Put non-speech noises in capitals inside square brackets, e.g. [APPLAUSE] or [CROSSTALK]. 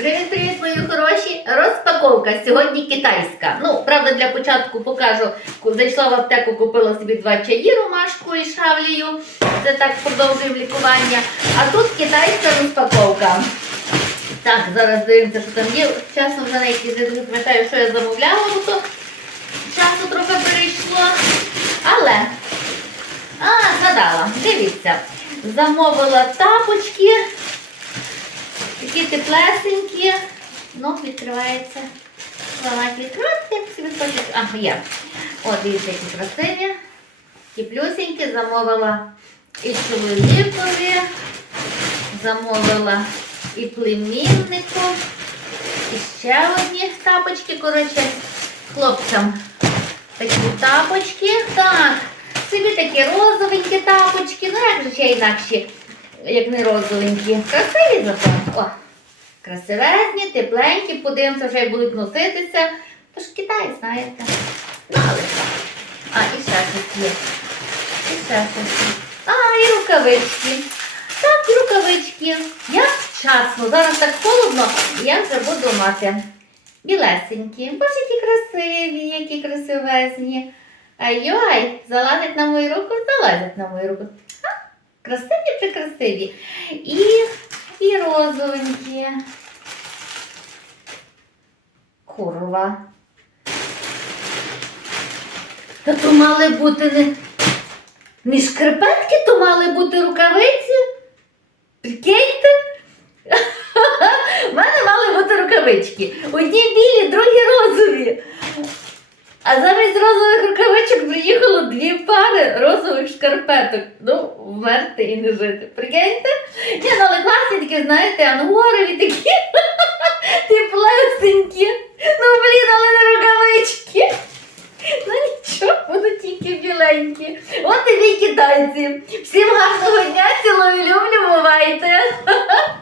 Привіт-привіт, мої хороші! Розпаковка сьогодні китайська. Ну, правда, для початку покажу. Зайшла в аптеку, купила собі два чаї, ромашку і шавлію. Це так продовжуємо лікування. А тут китайська розпаковка. Так, зараз дивимося, що там є. Чесно, вже навіть не пам'ятаю, що я замовляла, бо то часу трохи перейшло. Але, а, згадала, дивіться, замовила тапочки. Такі теплесенькі. Ну, відкривається. Вона відкривати, як собі хочеш. А, є. От, дивіться, які красиві. Такі плюсенькі. Замовила і чоловікові, замовила і племіннику. І ще одні тапочки, коротше, хлопцям. Такі тапочки. Так, собі такі розовенькі тапочки. Ну, як же ще інакші, як не розовенькі. Красиві зато. О, красивезні, тепленькі, подивимося, вже будуть носитися. Тож Китай, знаєте. Але. А, і ще щось є. І ще щось. є. А, і рукавички. Так, рукавички. Я вчасно. Зараз так холодно, я вже буду мати. Білесенькі. Боже, які красиві, які красивезні. Ай-ой, залазять на мою руку, залазять на мою руку. Красиві прикрасиві. І, і розовенькі. Курва. Та то мали бути не. Не шкарпетки, то мали бути рукавиці. Прикиньте? [LAUGHS] У мене мали бути рукавички. Одні білі, другі розові. А замість розових рукавичок приїхало дві пари розових шкарпеток. Ну, вмерти і не жити. Прикиньте? Ні, ну але класні такі, знаєте, ангорові такі [LAUGHS] теплесенькі. Ну, блін, але не рукавички. [LAUGHS] Ну нічого, будуть тільки біленькі. От і ви китайці. Всім гарного дня, цілую, люблю, бувайте. [LAUGHS]